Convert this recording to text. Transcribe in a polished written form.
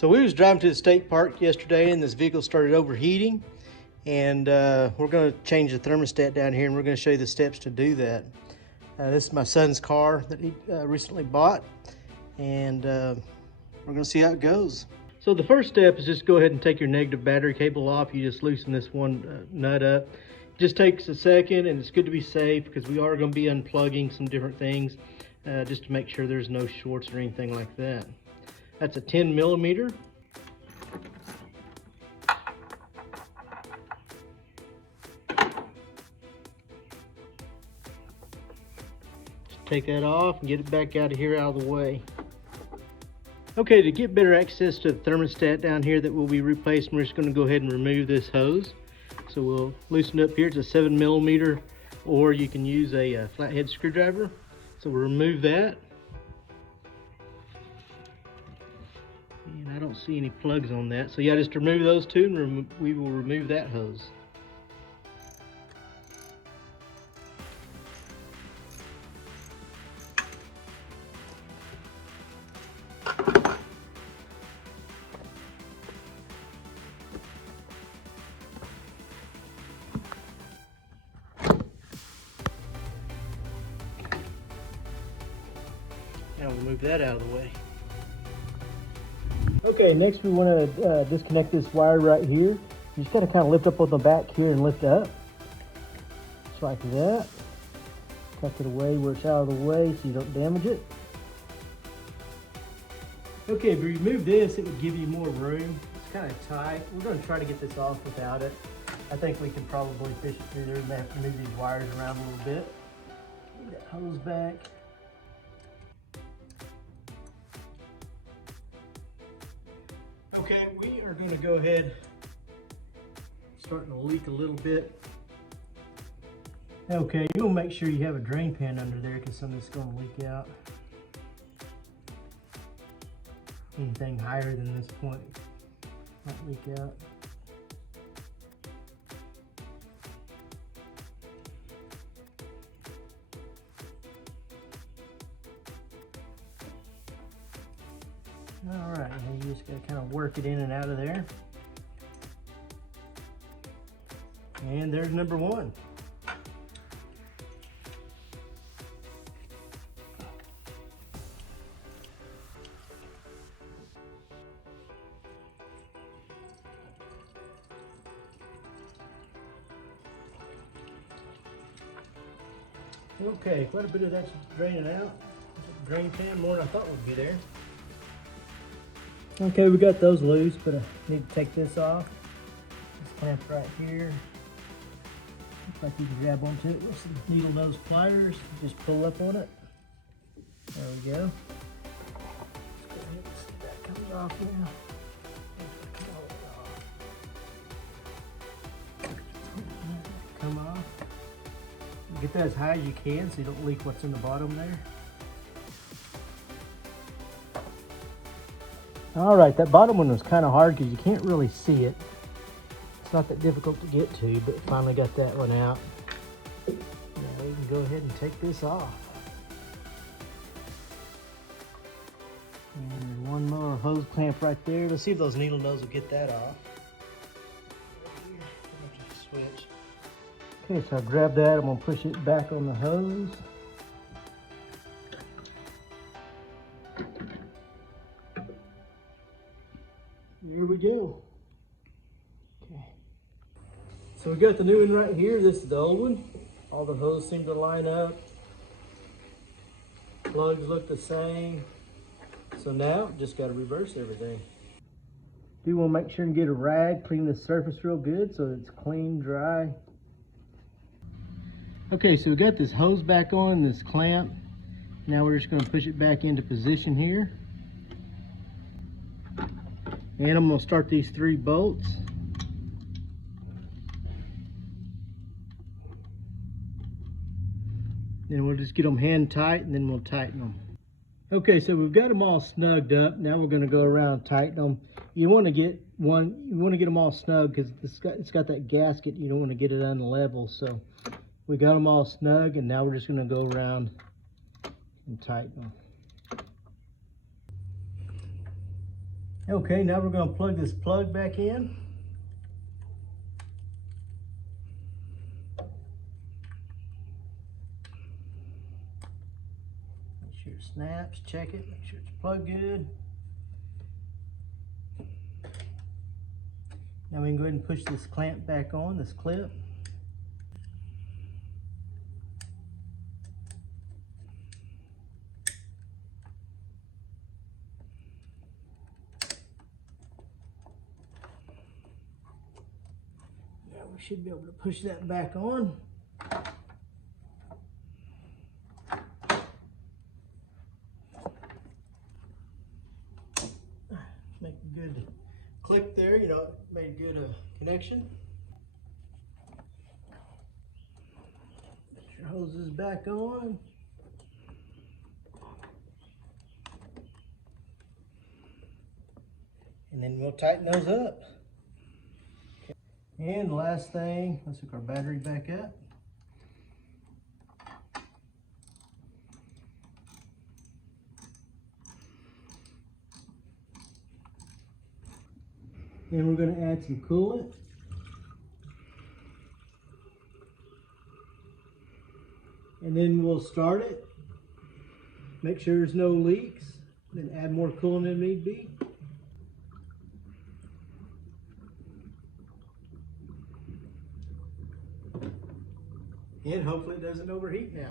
So we was driving to the state park yesterday and this vehicle started overheating, and we're going to change the thermostat down here, and we're going to show you the steps to do that. This is my son's car that he recently bought, and we're going to see how it goes. So the first step is just go ahead and take your negative battery cable off. You just loosen this one nut up. It just takes a second, and it's good to be safe because we are going to be unplugging some different things just to make sure there's no shorts or anything like that. That's a 10 millimeter. Just take that off and get it back out of here, out of the way. Okay, to get better access to the thermostat down here that we'll be replacing, we're just going to go ahead and remove this hose. So we'll loosen it up here. It's a 7 millimeter, or you can use a flathead screwdriver. So we'll remove that. And I don't see any plugs on that. So yeah, just remove those two, and we will remove that hose. Now we'll move that out of the way. Okay, next we want to disconnect this wire right here. You just got to kind of lift up on the back here and lift up. Just like that. Tuck it away where it's out of the way so you don't damage it. Okay, if you remove this, it would give you more room. It's kind of tight. We're going to try to get this off without it. I think we can probably fish it through there. We may have to move these wires around a little bit. Move that hose back. Okay, we are going to go ahead, starting to leak a little bit. Okay, you want to make sure you have a drain pan under there because some of it's going to leak out. Anything higher than this point might leak out. All right, now you just gotta kind of work it in and out of there. And there's number one. Okay, quite a bit of that's draining out. Drain pan, more than I thought would be there. Okay, we got those loose, but I need to take this off. This clamp right here. Looks like you can grab onto it with some needle nose pliers. Just pull up on it. There we go. Let's go ahead and see that comes off now. Come off. Get that as high as you can so you don't leak what's in the bottom there. All right, that bottom one was kind of hard because you can't really see it. It's not that difficult to get to, but finally got that one out. Now we can go ahead and take this off. And there's one more hose clamp right there. Let's see if those needle nose will get that off. Switch. Okay, so I grab that. I'm gonna push it back on the hose. Here we go. Okay. So we got the new one right here. This is the old one. All the hoses seem to line up. Plugs look the same. So now, just got to reverse everything. Do want to make sure and get a rag, clean the surface real good so it's clean, dry. Okay, so we got this hose back on, this clamp. Now we're just going to push it back into position here. And I'm going to start these 3 bolts. Then we'll just get them hand tight, and then we'll tighten them. Okay, so we've got them all snugged up. Now we're going to go around and tighten them. You want to get them all snug because it's got that gasket. You don't want to get it unlevel. So we got them all snug, and now we're just going to go around and tighten them. Okay, now we're going to plug this plug back in. Make sure it snaps, check it, make sure it's plugged good. Now we can go ahead and push this clamp back on, this clip. Now we should be able to push that back on. Make a good click there, you know, made a good connection. Make sure hose is back on. And then we'll tighten those up. Okay. And the last thing, let's hook our battery back up. Then we're going to add some coolant. And then we'll start it. Make sure there's no leaks. Then add more coolant if need be. And hopefully it doesn't overheat now.